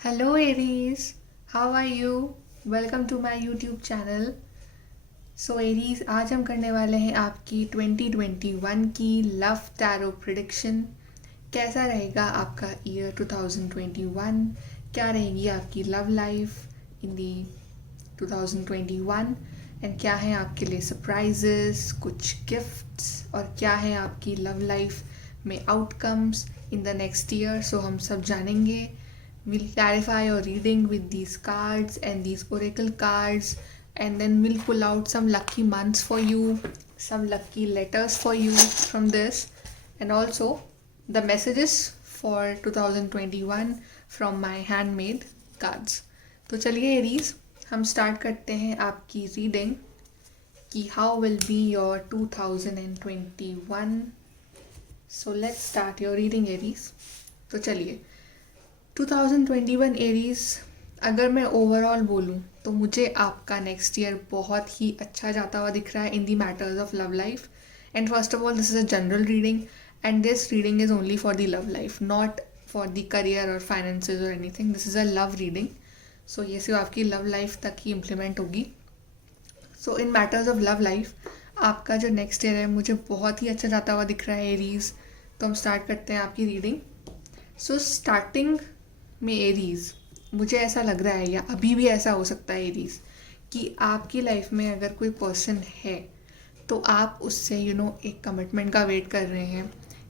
Hello Aries, how are you? Welcome to my YouTube channel. Aries, आज हम करने वाले हैं आपकी 2021 की लव टैरो प्रिडिक्शन। कैसा रहेगा आपका ईयर 2021? क्या रहेगी आपकी love life in the 2021 and क्या है आपके लिए सरप्राइजेस, कुछ गिफ्ट्स और क्या है आपकी लव लाइफ में outcomes in the next year. So हम सब जानेंगे. We'll clarify your reading with these cards and these oracle cards, and then we'll pull out some lucky months for you, some lucky letters for you from this, and also the messages for 2021 from my handmade cards. तो चलिए Aries, हम start करते हैं आपकी reading कि how will be your 2021. So let's start your reading Aries. तो चलिए 2021 Aries, अगर मैं ओवरऑल बोलूँ तो मुझे आपका नेक्स्ट ईयर बहुत ही अच्छा जाता हुआ दिख रहा है in the matters of love life. And first of all, this is a general reading and this reading is only for the love life, not for the career और फाइनेंसेस और anything. This is a love reading. So ये सिर्फ आपकी love life तक ही implement होगी. So in matters of love life आपका जो नेक्स्ट ईयर है मुझे बहुत ही अच्छा जाता हुआ दिख रहा है एरीज. तो हम स्टार्ट करते हैं आपकी रीडिंग. सो स्टार्टिंग में एरीज, मुझे ऐसा लग रहा है या अभी भी ऐसा हो सकता है एरीज कि आपकी लाइफ में अगर कोई पर्सन है तो आप उससे एक कमिटमेंट का वेट कर रहे हैं,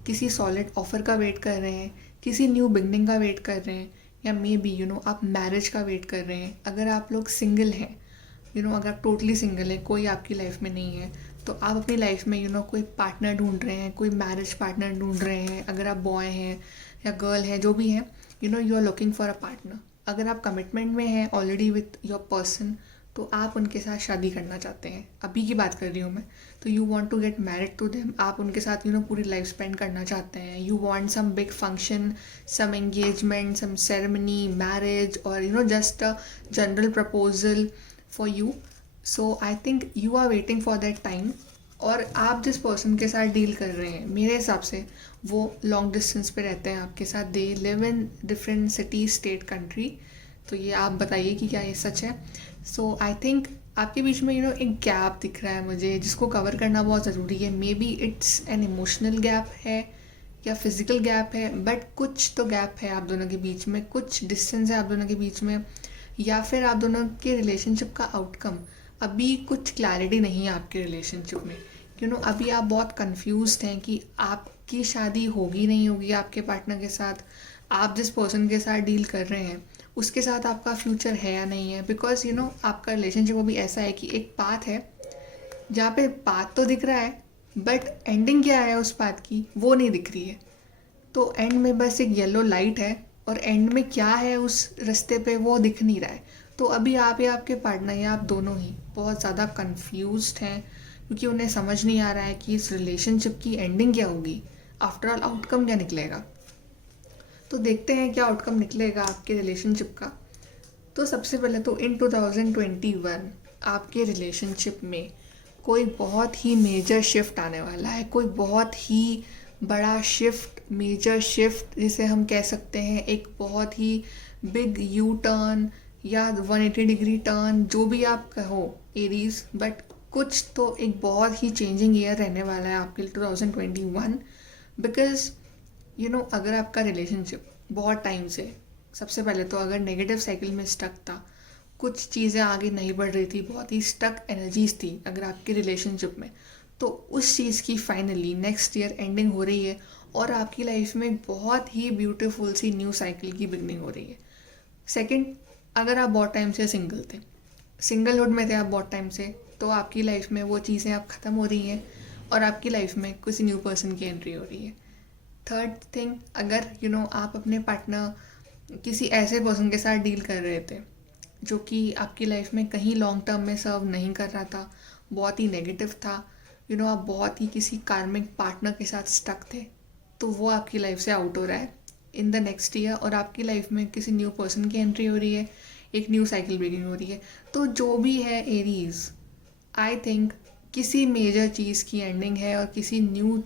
किसी सॉलिड ऑफर का वेट कर रहे हैं, किसी न्यू बिगनिंग का वेट कर रहे हैं, या मे बी आप मैरिज का वेट कर रहे हैं. अगर आप लोग सिंगल हैं, अगर आप टोटली सिंगल है, कोई आपकी लाइफ में नहीं है, तो आप अपनी लाइफ में कोई पार्टनर ढूंढ रहे हैं, कोई मैरिज पार्टनर ढूंढ रहे हैं. अगर आप बॉय हैं या गर्ल हैं, जो भी हैं, you are looking for a partner. अगर आप कमिटमेंट में हैं ऑलरेडी विथ योर पर्सन, तो आप उनके साथ शादी करना चाहते हैं. अभी की बात कर रही हूँ मैं. तो you want to get married to them. आप उनके साथ पूरी लाइफ स्पेंड करना चाहते हैं. You want some big function, some engagement, some ceremony, marriage, और just a general proposal for you. So I think you are waiting for that time. और आप जिस पर्सन के साथ डील कर रहे हैं, मेरे हिसाब से वो लॉन्ग डिस्टेंस पे रहते हैं आपके साथ. They live in different city, state, country. तो ये आप बताइए कि क्या ये सच है. सो आई थिंक आपके बीच में एक गैप दिख रहा है मुझे, जिसको कवर करना बहुत ज़रूरी है. May be it's an emotional gap है या फिजिकल गैप है, बट कुछ तो गैप है आप दोनों के बीच में, कुछ डिस्टेंस है आप दोनों के बीच में. या फिर आप दोनों के रिलेशनशिप का आउटकम, अभी कुछ क्लैरिटी नहीं है आपके रिलेशनशिप में. अभी आप बहुत कंफ्यूज्ड हैं कि आपकी शादी होगी नहीं होगी आपके पार्टनर के साथ. आप जिस पर्सन के साथ डील कर रहे हैं उसके साथ आपका फ्यूचर है या नहीं है. बिकॉज आपका रिलेशनशिप अभी ऐसा है कि एक पाथ है जहाँ पे पाथ तो दिख रहा है, बट एंडिंग क्या है उस पाथ की वो नहीं दिख रही है. तो एंड में बस एक येलो लाइट है, और एंड में क्या है उस रास्ते पे वो दिख नहीं रहा है. तो अभी आप या आपके पार्टनर या आप दोनों ही बहुत ज़्यादा कंफ्यूज्ड हैं, क्योंकि उन्हें समझ नहीं आ रहा है कि इस रिलेशनशिप की एंडिंग क्या होगी, आफ्टर ऑल आउटकम क्या निकलेगा. तो देखते हैं क्या आउटकम निकलेगा आपके रिलेशनशिप का. तो सबसे पहले तो इन 2021 आपके रिलेशनशिप में कोई बहुत ही मेजर शिफ्ट आने वाला है. कोई बहुत ही बड़ा शिफ्ट, मेजर शिफ्ट जिसे हम कह सकते हैं. एक बहुत ही बिग यू टर्न या 180 डिग्री टर्न, जो भी आप कहो एरीज, बट कुछ तो एक बहुत ही चेंजिंग ईयर रहने वाला है आपके लिए 2021. बिकॉज अगर आपका रिलेशनशिप बहुत टाइम से, सबसे पहले तो अगर नेगेटिव साइकिल में स्टक था, कुछ चीज़ें आगे नहीं बढ़ रही थी, बहुत ही स्टक एनर्जीज थी अगर आपके रिलेशनशिप में, तो उस चीज़ की फाइनली नेक्स्ट ईयर एंडिंग हो रही है और आपकी लाइफ में बहुत ही ब्यूटीफुल सी न्यू साइकिल की बिगनिंग हो रही है. सेकंड, अगर आप बहुत टाइम से सिंगल थे, सिंगलहुड में थे आप बहुत टाइम से, तो आपकी लाइफ में वो चीज़ें अब ख़त्म हो रही हैं और आपकी लाइफ में किसी न्यू पर्सन की एंट्री हो रही है. थर्ड थिंग, अगर आप अपने पार्टनर किसी ऐसे पर्सन के साथ डील कर रहे थे जो कि आपकी लाइफ में कहीं लॉन्ग टर्म में सर्व नहीं कर रहा था, बहुत ही नेगेटिव था, आप बहुत ही किसी कार्मिक पार्टनर के साथ स्टक थे, तो वो आपकी लाइफ से आउट हो रहा है इन द नेक्स्ट ईयर और आपकी लाइफ में किसी न्यू पर्सन की एंट्री हो रही है, एक न्यू साइकिल बिगिन हो रही है. तो जो भी है एरीज, आई थिंक किसी मेजर चीज़ की एंडिंग है और किसी न्यू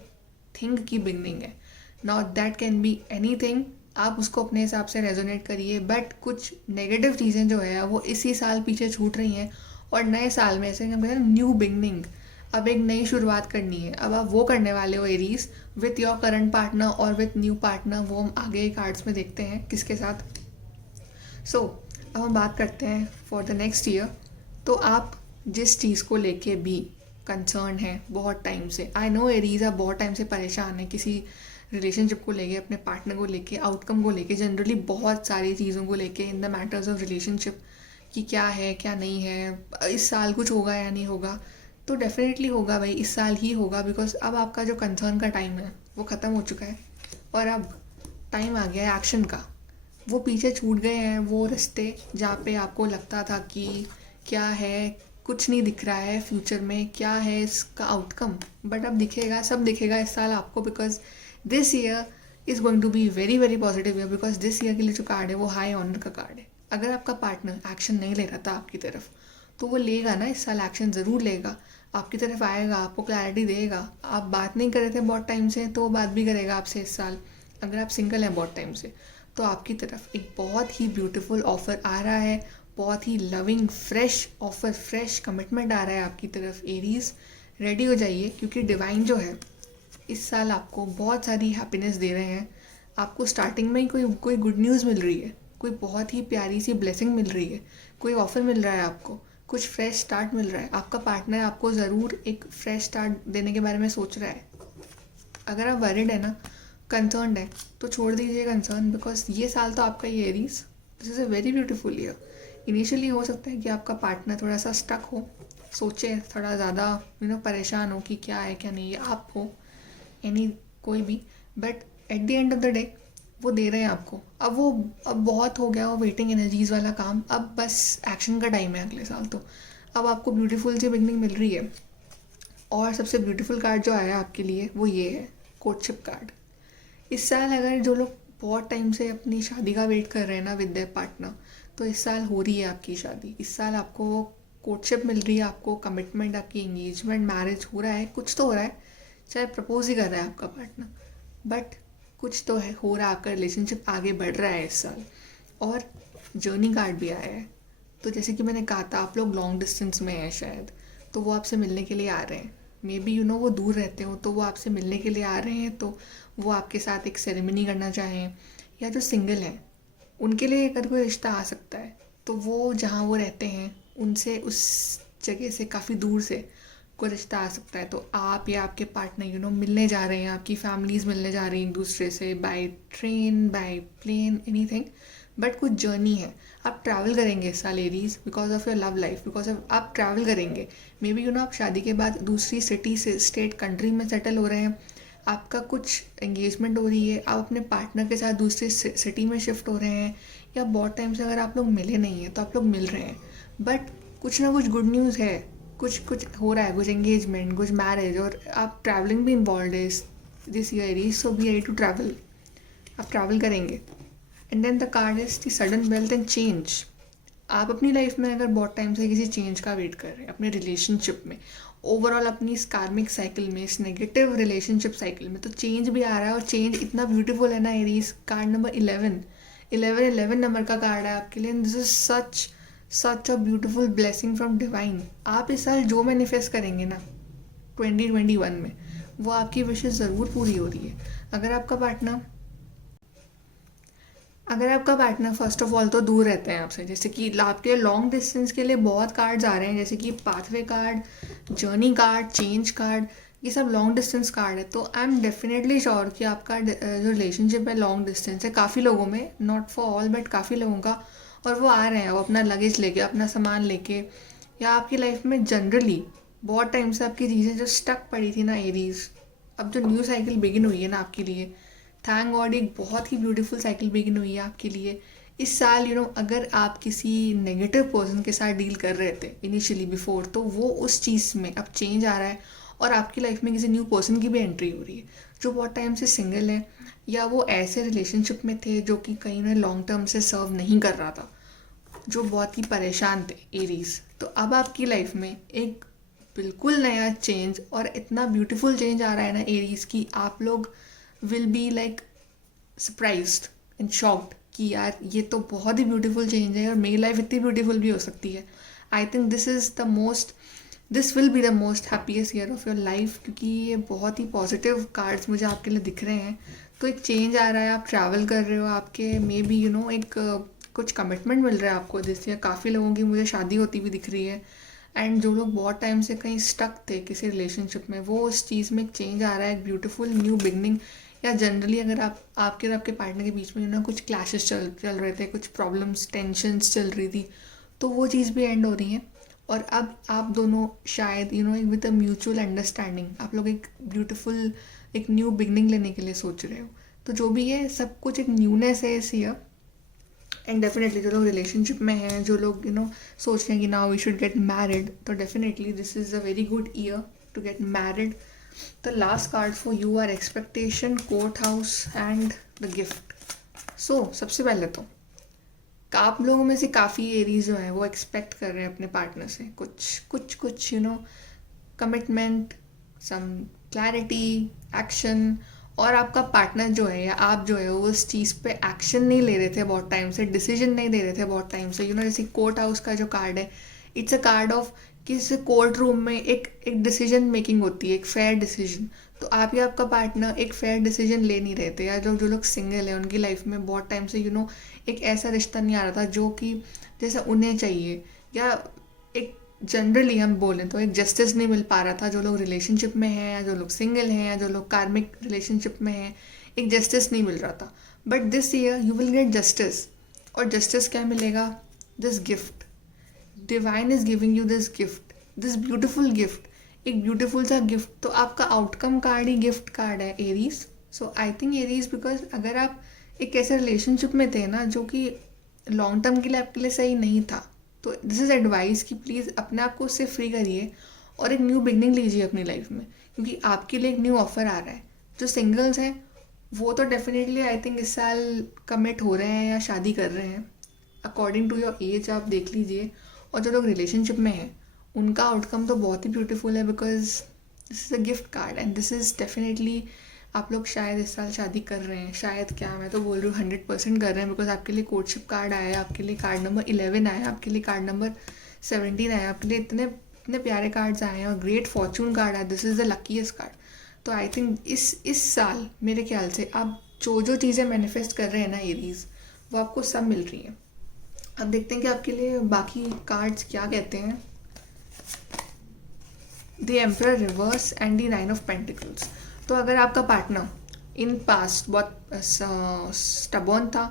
थिंग की बिगनिंग है. Now that can be any thing, आप उसको अपने हिसाब से रेजोनेट करिए, बट कुछ नेगेटिव चीज़ें जो है वो इसी साल पीछे छूट रही हैं और नए साल में ऐसे हम कहते हैं न्यू बिगनिंग, अब एक नई शुरुआत करनी है, अब आप वो करने वाले हो Aries with your current partner और विथ न्यू पार्टनर। वो हम आगे कार्ड्स में देखते हैं किसके साथ। सो अब हम बात करते हैं फॉर द नेक्स्ट ईयर। तो आप जिस चीज़ को लेके भी कंसर्न है बहुत टाइम से, आई नो एरीज आप बहुत टाइम से परेशान है किसी रिलेशनशिप को लेके, अपने पार्टनर को लेके, आउटकम को लेके, जनरली बहुत सारी चीज़ों को लेके in the matters of relationship, कि क्या है क्या नहीं है, इस साल कुछ होगा या नहीं होगा। तो डेफिनेटली होगा भाई, इस साल ही होगा, बिकॉज अब आपका जो कंसर्न का टाइम है वो ख़त्म हो चुका है और अब टाइम आ गया है एक्शन का। वो पीछे छूट गए हैं वो रास्ते जहाँ पे आपको लगता था कि क्या है, कुछ नहीं दिख रहा है फ्यूचर में, क्या है इसका आउटकम, बट अब दिखेगा, सब दिखेगा इस साल आपको, because this year is going to be very very positive year. Because this year के लिए जो कार्ड है वो हाई ऑनर का कार्ड है। अगर आपका पार्टनर एक्शन नहीं ले रहा था आपकी तरफ, तो वो लेगा ना, इस साल एक्शन ज़रूर लेगा, आपकी तरफ आएगा, आपको क्लैरिटी देगा। आप बात नहीं कर रहे थे बहुत टाइम से, तो वो बात भी करेगा आपसे इस साल। अगर आप सिंगल हैं बहुत टाइम से, तो आपकी तरफ एक बहुत ही ब्यूटीफुल ऑफ़र आ रहा है, बहुत ही loving fresh offer, fresh commitment आ रहा है आपकी तरफ। एरीज रेडी हो जाइए, क्योंकि डिवाइन जो है इस साल आपको बहुत सारी हैप्पीनेस दे रहे हैं। आपको स्टार्टिंग में ही कोई गुड न्यूज़ मिल रही है, कोई बहुत ही प्यारी सी ब्लेसिंग मिल रही है, कोई ऑफ़र मिल रहा है आपको, कुछ फ्रेश स्टार्ट मिल रहा है। आपका पार्टनर आपको ज़रूर एक फ्रेश स्टार्ट देने के बारे में सोच रहा है। अगर आप वरिड है ना, कंसर्नड है, तो छोड़ दीजिए कंसर्न, बिकॉज ये साल तो आपका ही Aries, this is a very beautiful year. Initially हो सकता है कि आपका पार्टनर थोड़ा सा स्टक हो, सोचे थोड़ा ज़्यादा, परेशान हो कि क्या है क्या नहीं है, आप हो एनी कोई भी, but at the end of the day वो दे रहे हैं आपको। अब बहुत हो गया वो वेटिंग एनर्जीज़ वाला काम, अब बस एक्शन का टाइम है अगले साल। तो अब आपको ब्यूटीफुल सी बिगनिंग मिल रही है। और सबसे ब्यूटीफुल कार्ड जो आया आपके लिए वो ये है, कोर्टशिप कार्ड। इस साल अगर जो लोग बहुत टाइम से अपनी शादी का वेट कर रहे हैं ना विद देयर पार्टनर, तो इस साल हो रही है आपकी शादी। इस साल आपको कोर्टशिप मिल रही है, आपको कमिटमेंट, आपकी एंगेजमेंट, मैरिज हो रहा है, कुछ तो हो रहा है, चाहे प्रपोज ही कर रहा है आपका पार्टनर, बट कुछ तो है, हो रहा है, आपका रिलेशनशिप आगे बढ़ रहा है इस साल। और जर्नी कार्ड भी आया है। तो जैसे कि मैंने कहा था, आप लोग लॉन्ग डिस्टेंस में हैं शायद, तो वो आपसे मिलने के लिए आ रहे हैं। मे बी वो दूर रहते हो, तो वो आपसे मिलने के लिए आ रहे हैं, तो वो आपके साथ एक सेरेमनी करना चाहें, या जो सिंगल हैं उनके लिए अगर कोई रिश्ता आ सकता है, तो वो जहाँ वो रहते हैं उनसे, उस जगह से काफ़ी दूर से कोई रिश्ता आ सकता है। तो आप या आपके पार्टनर मिलने जा रहे हैं, आपकी फैमिलीज़ मिलने जा रही हैं एक दूसरे से, by train, by plane, anything, but कुछ जर्नी है। आप ट्रैवल करेंगे इस साल Aries, because of your love life, because of आप ट्रैवल करेंगे। मे बी आप शादी के बाद दूसरी सिटी से, स्टेट, कंट्री में सेटल हो रहे हैं, आपका कुछ एंगेजमेंट हो रही है, आप अपने पार्टनर के साथ दूसरी सिटी में शिफ्ट हो रहे हैं, या बहुत टाइम से अगर आप लोग मिले नहीं हैं तो आप लोग मिल रहे हैं, बट कुछ ना कुछ गुड न्यूज़ है, कुछ हो रहा है, कुछ एंगेजमेंट, कुछ मैरिज, और आप ट्रैवलिंग भी इन्वॉल्व है this year Aries. So be ready to travel, आप ट्रैवल करेंगे। And then the card is the sudden wealth and change. आप अपनी लाइफ में अगर बहुत टाइम से किसी चेंज का वेट कर रहे हैं, अपने रिलेशनशिप में, ओवरऑल अपनी इस कार्मिक साइकिल में, इस नेगेटिव रिलेशनशिप साइकिल में, तो चेंज भी आ रहा है। और चेंज इतना ब्यूटीफुल है ना एरीज, कार्ड नंबर 11 नंबर का कार्ड है आपके लिए। This is such a beautiful blessing from divine. आप इस साल जो मैनिफेस्ट करेंगे ना 2021 में, वो आपकी विशेष ज़रूर पूरी हो रही है। अगर आपका पार्टनर फर्स्ट ऑफ ऑल तो दूर रहते हैं आपसे, जैसे कि आपके लॉन्ग डिस्टेंस के लिए बहुत कार्ड्स आ रहे हैं, जैसे कि pathway card, journey card, change card, ये सब लॉन्ग डिस्टेंस कार्ड है। तो आई एम डेफिनेटली श्योर कि आपका जो रिलेशनशिप है लॉन्ग डिस्टेंस है, काफ़ी लोगों में, नॉट फॉर ऑल बट काफ़ी लोगों का, और वो आ रहे हैं, वो अपना लगेज लेके, अपना सामान लेके, या आपकी लाइफ में जनरली बहुत टाइम से आपकी चीज़ें जो स्टक पड़ी थी ना एरीज, अब जो न्यू साइकिल बिगिन हुई है ना आपके लिए, थैंक गॉड एक बहुत ही ब्यूटीफुल साइकिल बिगिन हुई है आपके लिए इस साल। अगर आप किसी नेगेटिव पर्सन के साथ डील कर रहे थे इनिशियली बिफोर, तो वो उस चीज़ में अब चेंज आ रहा है, और आपकी लाइफ में किसी न्यू पर्सन की भी एंट्री हो रही है जो बहुत टाइम से सिंगल है, या वो ऐसे रिलेशनशिप में थे जो कि कहीं ना लॉन्ग टर्म से सर्व नहीं कर रहा था, जो बहुत ही परेशान थे एरीज। तो अब आपकी लाइफ में एक बिल्कुल नया चेंज, और इतना ब्यूटीफुल चेंज आ रहा है ना एरीज की, आप लोग will be like surprised and shocked कि यार ये तो बहुत ही ब्यूटीफुल चेंज है और मेरी लाइफ इतनी ब्यूटीफुल भी हो सकती है. आई think this will be the most happiest year of your life, क्योंकि ये बहुत ही पॉजिटिव कार्ड्स मुझे आपके लिए दिख रहे हैं. तो एक चेंज आ रहा है, आप ट्रैवल कर रहे हो, आपके मे बी एक कुछ कमिटमेंट मिल रहा है आपको दिस ईयर. काफ़ी लोगों की मुझे शादी होती हुई दिख रही है. एंड जो लोग बहुत टाइम से कहीं स्टक थे किसी रिलेशनशिप में, वो उस चीज़ में एक चेंज आ रहा है, एक ब्यूटीफुल न्यू बिगनिंग. या जनरली अगर आपके और आपके पार्टनर के बीच में कुछ क्लैशेस चल रहे थे, कुछ प्रॉब्लम्स टेंशन्स चल रही थी, तो वो चीज़ भी एंड हो रही है. और अब आप दोनों शायद विद अ म्यूचुअल अंडरस्टैंडिंग आप लोग एक ब्यूटीफुल एक न्यू बिगनिंग लेने के लिए सोच रहे हो. तो जो भी है सब कुछ एक न्यूनेस है इस ईयर. एंड डेफिनेटली जो लोग रिलेशनशिप में हैं, जो लोग सोच रहे हैं कि now we should get married, तो definitely this is a very good year to get married. The last card for you are expectation, court house and the gift. So सबसे पहले तो आप लोगों में से काफ़ी एरीज जो हैं वो एक्सपेक्ट कर रहे हैं अपने पार्टनर से कुछ कमिटमेंट, सम क्लैरिटी, एक्शन. और आपका पार्टनर जो है या आप जो है वो उस चीज़ पे एक्शन नहीं ले रहे थे बहुत टाइम से, डिसीजन नहीं दे रहे थे बहुत टाइम से. जैसे कोर्ट हाउस का जो कार्ड है, इट्स अ कार्ड ऑफ कि जैसे कोर्ट रूम में एक डिसीजन मेकिंग होती है, एक फेयर डिसीजन. तो आप या आपका पार्टनर एक फेयर डिसीजन ले नहीं रहे थे. या जो लोग सिंगल है उनकी लाइफ में बहुत टाइम से एक ऐसा रिश्ता नहीं आ रहा था जो कि जैसा उन्हें चाहिए, या एक जनरली हम बोलें तो एक जस्टिस नहीं मिल पा रहा था. जो लोग रिलेशनशिप में हैं, या जो लोग सिंगल हैं, या जो लोग कार्मिक रिलेशनशिप में हैं, एक जस्टिस नहीं मिल रहा था. But this year you will get justice. और जस्टिस क्या मिलेगा? This gift. Divine is giving you this gift, this beautiful gift, एक ब्यूटीफुल सा गिफ्ट. तो आपका आउटकम कार्ड ही गिफ्ट कार्ड है, Aries. So I think Aries, because अगर आप एक ऐसे रिलेशनशिप में थे ना जो कि लॉन्ग टर्म के लिए आपके लिए सही नहीं था, तो दिस इज़ एडवाइस कि प्लीज़ अपने आप को उससे फ्री करिए और एक न्यू बिगनिंग लीजिए अपनी लाइफ में, क्योंकि आपके लिए एक न्यू ऑफर आ रहा है. जो सिंगल्स हैं वो तो डेफिनेटली आई थिंक इस साल कमिट हो रहे हैं या शादी कर रहे हैं अकॉर्डिंग टू योर एज, आप देख लीजिए. और जो लोग रिलेशनशिप में हैं उनका आउटकम तो बहुत ही ब्यूटीफुल है, because this is a gift card. And this is definitely आप लोग शायद इस साल शादी कर रहे हैं. शायद क्या, मैं तो बोल रही हूँ 100% कर रहे हैं, बिकॉज आपके लिए कोर्टशिप कार्ड आया है, आपके लिए कार्ड नंबर 11 आया, आपके लिए कार्ड नंबर 17 आया, आपके लिए इतने प्यारे कार्ड्स आए हैं. और ग्रेट फॉर्चून कार्ड आया, this is the luckiest card. तो आई थिंक इस साल मेरे ख्याल से आप जो चीज़ें मैनिफेस्ट कर रहे हैं ना एरीज, वो आपको सब मिल रही हैं. अब देखते हैं कि आपके लिए बाकी कार्ड्स क्या कहते हैं. The emperor reverse and the 9 of pentacles. तो अगर आपका पार्टनर इन पास्ट बहुत स्टबर्न था,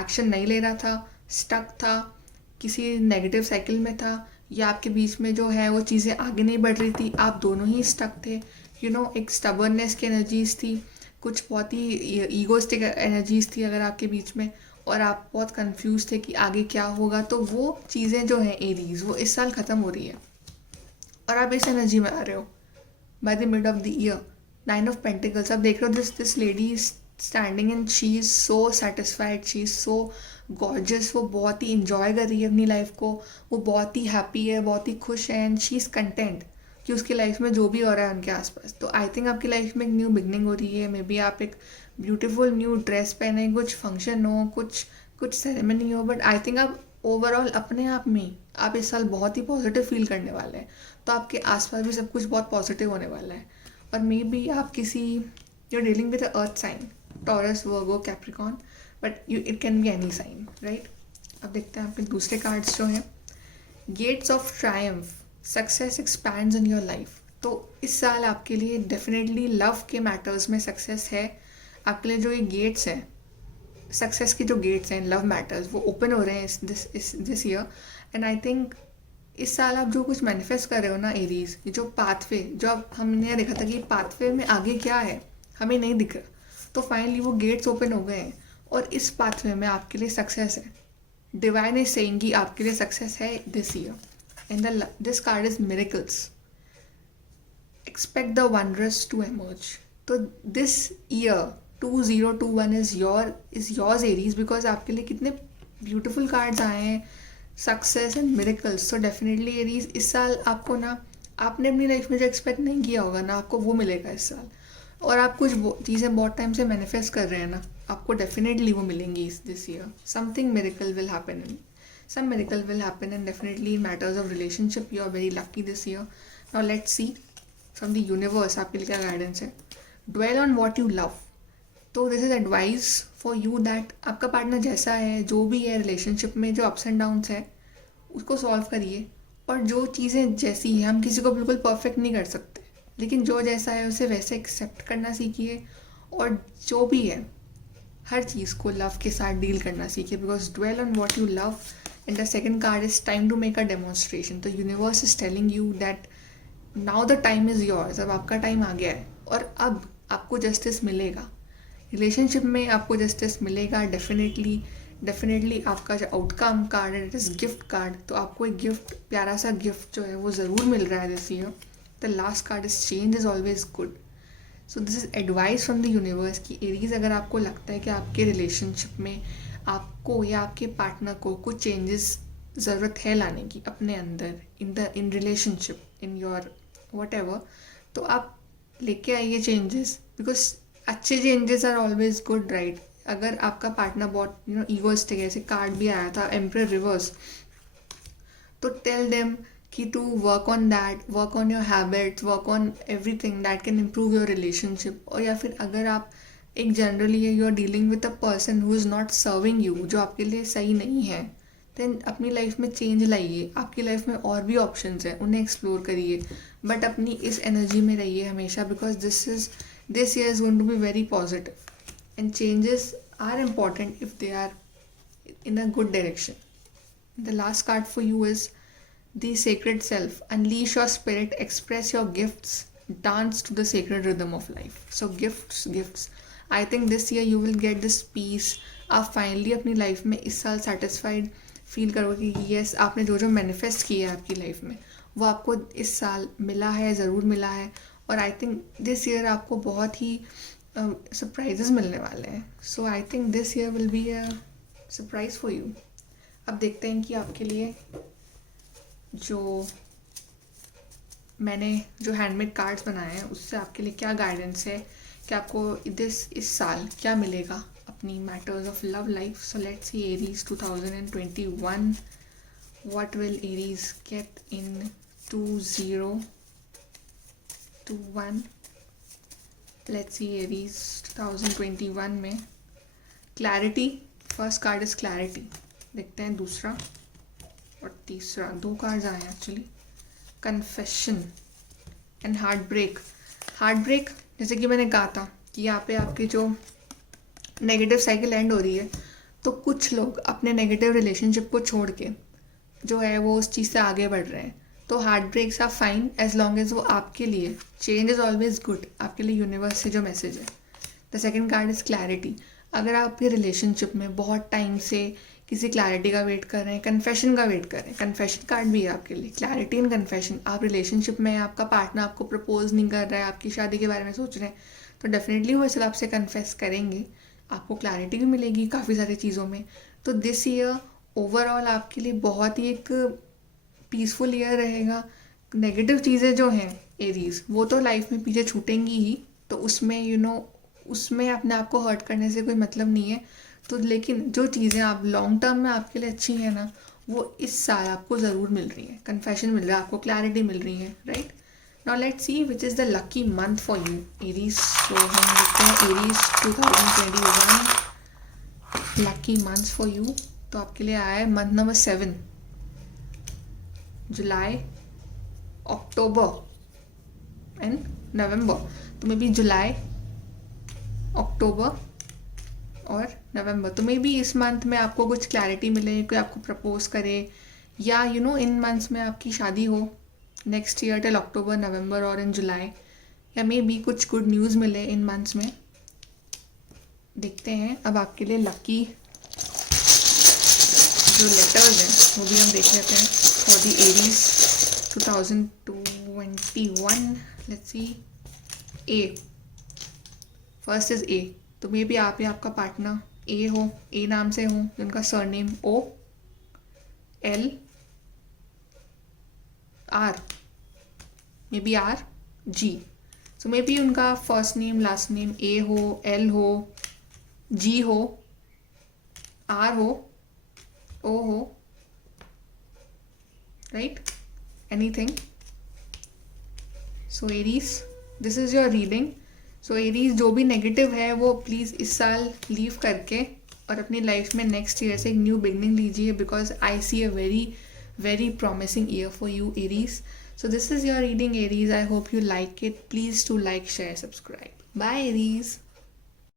एक्शन नहीं ले रहा था, स्टक था, किसी नेगेटिव साइकिल में था, या आपके बीच में जो है वो चीज़ें आगे नहीं बढ़ रही थी, आप दोनों ही स्टक थे, एक स्टबर्ननेस की एनर्जीज थी, कुछ बहुत ही ईगोस्टिक एनर्जीज थी अगर आपके बीच में, और आप बहुत कंफ्यूज थे कि आगे क्या होगा, तो वो चीज़ें जो हैं एरीज वो इस साल ख़त्म हो रही है और आप इस एनर्जी में आ रहे हो by the mid of the year. 9 of pentacles, आप देख रहे हो this lady standing and she is so satisfied, she is so gorgeous. वो बहुत ही इंजॉय कर रही है अपनी लाइफ को, वो बहुत ही हैप्पी है, बहुत ही खुश है, एंड शी इज़ कंटेंट कि उसकी लाइफ में जो भी हो रहा है उनके आसपास. तो आई थिंक आपकी लाइफ में एक न्यू बिगनिंग हो रही है. मे बी आप एक ब्यूटीफुल न्यू ड्रेस पहने, कुछ फंक्शन हो, कुछ सेरेमनी हो, बट आई थिंक आप ओवरऑल अपने आप में आप इस साल बहुत ही पॉजिटिव फील करने वाले हैं. तो आपके आसपास भी सब कुछ बहुत पॉजिटिव होने वाला है. और मे बी आप किसी you are dealing with earth sign, Taurus, Virgo, Capricorn, but it can be any sign, right. अब देखते हैं आपके दूसरे कार्ड्स जो हैं. Gates of triumph, success expands in your life. तो इस साल आपके लिए डेफिनेटली लव के मैटर्स में सक्सेस है. आपके लिए जो ये गेट्स हैं, सक्सेस के जो गेट्स हैं लव मैटर्स, वो ओपन हो रहे हैं this year. And I think इस साल आप जो कुछ मैनिफेस्ट कर रहे हो ना एरीज, ये जो पाथवे, जो अब हमने देखा था कि पाथवे में आगे क्या है हमें नहीं दिख रहा, तो फाइनली वो गेट्स ओपन हो गए हैं और इस पाथवे में आपके लिए सक्सेस है. डिवाइन इज सेइंग कि आपके लिए सक्सेस है this year. And this card is miracles. Expect the wondrous to emerge. तो this year 2021 is yours Aries, because आपके लिए कितने ब्यूटीफुल कार्ड्स आए हैं, सक्सेस एंड मिरेकल्स. तो डेफिनेटली एरीज इस साल आपको ना, आपने अपनी लाइफ में जो एक्सपेक्ट नहीं किया होगा ना, आपको वो मिलेगा इस साल. और आप कुछ चीज़ें बहुत टाइम से मैनिफेस्ट कर रहे हैं ना, आपको डेफिनेटली वो मिलेंगी this year. Something miracle will happen in some miracle will happen, and definitely in matters of relationship you are very lucky this year. Now let's see from the universe आपके लिए क्या guidance है. Dwell on what you love. तो this is advice for you that आपका partner जैसा है, जो भी है रिलेशनशिप में, जो अप्स एंड डाउन्स है उसको सॉल्व करिए. और जो चीज़ें जैसी हैं, हम किसी को बिल्कुल परफेक्ट नहीं कर सकते, लेकिन जो जैसा है उसे वैसे एक्सेप्ट करना सीखिए. और जो भी है हर चीज़ को लव के साथ डील करना सीखिए. Because dwell on what you love. And the second card is time to make a demonstration. The universe is telling you that now the time is yours. अब आपका टाइम आ गया है और अब आपको जस्टिस मिलेगा. रिलेशनशिप में आपको जस्टिस मिलेगा डेफिनेटली. आपका जो आउटकम कार्ड है, इट इज़ गिफ्ट कार्ड. तो आपको एक गिफ्ट, प्यारा सा गिफ्ट जो है वो ज़रूर मिल रहा है this year. The last card is change is always good. So this is advice from the universe कि एरीज, अगर आपको लगता है कि आपके रिलेशनशिप में आपको या आपके पार्टनर को कुछ चेंजेस ज़रूरत है लाने की अपने अंदर, in relationship, in your whatever, तो आप लेके आइए चेंजेस. बिकॉज अच्छे changes are always good, right. अगर आपका पार्टनर बहुत ईगोइस्टिक है, जैसे कार्ड भी आया था एम्परर रिवर्स, तो टेल देम कि to work on that, work on your habits, work on everything that can improve your relationship. और या फिर अगर आप एक generally you are dealing with a person who is not serving you, जो आपके लिए सही नहीं है, देन अपनी लाइफ में चेंज लाइए. आपकी लाइफ में और भी ऑप्शंस हैं, उन्हें एक्सप्लोर करिए. बट अपनी इस एनर्जी में रहिए हमेशा. Because this year is going to be very positive, and changes are important if they are in a good direction. The last card for you is the sacred self. Unleash your spirit, express your gifts, dance to the sacred rhythm of life. So gifts. I think this year you will get this peace. आप finally अपनी life में इस साल satisfied feel करोगे कि yes, आपने जो manifest किया है आपकी लाइफ में वो आपको इस साल मिला है, ज़रूर मिला है. और आई थिंक दिस ईयर आपको बहुत ही सरप्राइजेस मिलने वाले हैं. So I think this year will be a surprise for you. अब देखते हैं कि आपके लिए मैंने जो हैंडमेड कार्ड्स बनाए हैं उससे आपके लिए क्या गाइडेंस है, कि आपको इस साल क्या मिलेगा अपनी matters of love life. So let's see Aries 2021. What will Aries get in 2021. Let's see Aries 2021 में. Clarity, first card is clarity. देखते हैं दूसरा और तीसरा. 2 कार्ड्स आए हैं actually. Confession and heartbreak. जैसे कि मैंने कहा था कि यहाँ पे आपकी जो नेगेटिव साइकिल एंड हो रही है, तो कुछ लोग अपने नेगेटिव रिलेशनशिप को छोड़ के जो है वो उस चीज़ से आगे बढ़ रहे हैं. तो heartbreaks are fine as long as वो आपके लिए, चेंज इज़ ऑलवेज गुड, आपके लिए यूनिवर्स से जो मैसेज है. The second card is clarity. अगर आपके रिलेशनशिप में बहुत टाइम से किसी क्लैरिटी का वेट कर रहे हैं, कन्फेशन का वेट कर रहे हैं, कन्फेशन कार्ड भी है आपके लिए. Clarity and confession. आप रिलेशनशिप में, आपका पार्टनर आपको प्रपोज नहीं कर रहा है, आपकी शादी के बारे में सोच रहे हैं, तो डेफिनेटली वो इस आपसे कन्फेस करेंगे. आपको क्लैरिटी भी मिलेगी काफ़ी सारी चीज़ों में. तो दिस ईयर ओवरऑल आपके लिए बहुत ही एक पीसफुल ईयर रहेगा. नेगेटिव चीज़ें जो हैं एरीज, वो तो लाइफ में पीछे छूटेंगी ही. तो उसमें उसमें अपने आप को हर्ट करने से कोई मतलब नहीं है. तो लेकिन जो चीज़ें आप लॉन्ग टर्म में आपके लिए अच्छी हैं ना, वो इस साल आपको ज़रूर मिल रही है. कन्फेशन मिल रहा है आपको, क्लैरिटी मिल रही है, right. Now let's see which is the lucky month for you Aries. So हम देखते हैं Aries 2021 lucky month for you. तो आपके लिए आया है month number 7, July, October and November. तो मे बी जुलाई, अक्टूबर और नवंबर. तो मे बी इस मंथ में आपको कुछ क्लैरिटी मिले, कोई आपको प्रपोज करे, या इन मंथ्स में आपकी शादी हो नेक्स्ट ईयर टिल अक्टूबर, नवंबर और इन जुलाई. या मे बी कुछ गुड न्यूज़ मिले इन मंथ्स में. देखते हैं अब आपके लिए लकी जो लेटर्स हैं वो भी हम देख लेते हैं for the Aries 2021. Let's C. A, first is a. तो मे बी आप या आपका पार्टनर ए हो, ए नाम से हो, जिनका surname O L R, maybe R G. So maybe उनका first name last name A हो, एल हो, जी हो, आर हो, ओ हो, right, anything. So Aries, this is your reading. So Aries, जो भी नेगेटिव है वो प्लीज़ इस साल लीव करके और अपनी लाइफ में नेक्स्ट ईयर से एक न्यू बिगनिंग लीजिए, because I see a very very promising year for you, Aries. So this is your reading, Aries. I hope you like it. Please do like, share, subscribe. Bye, Aries.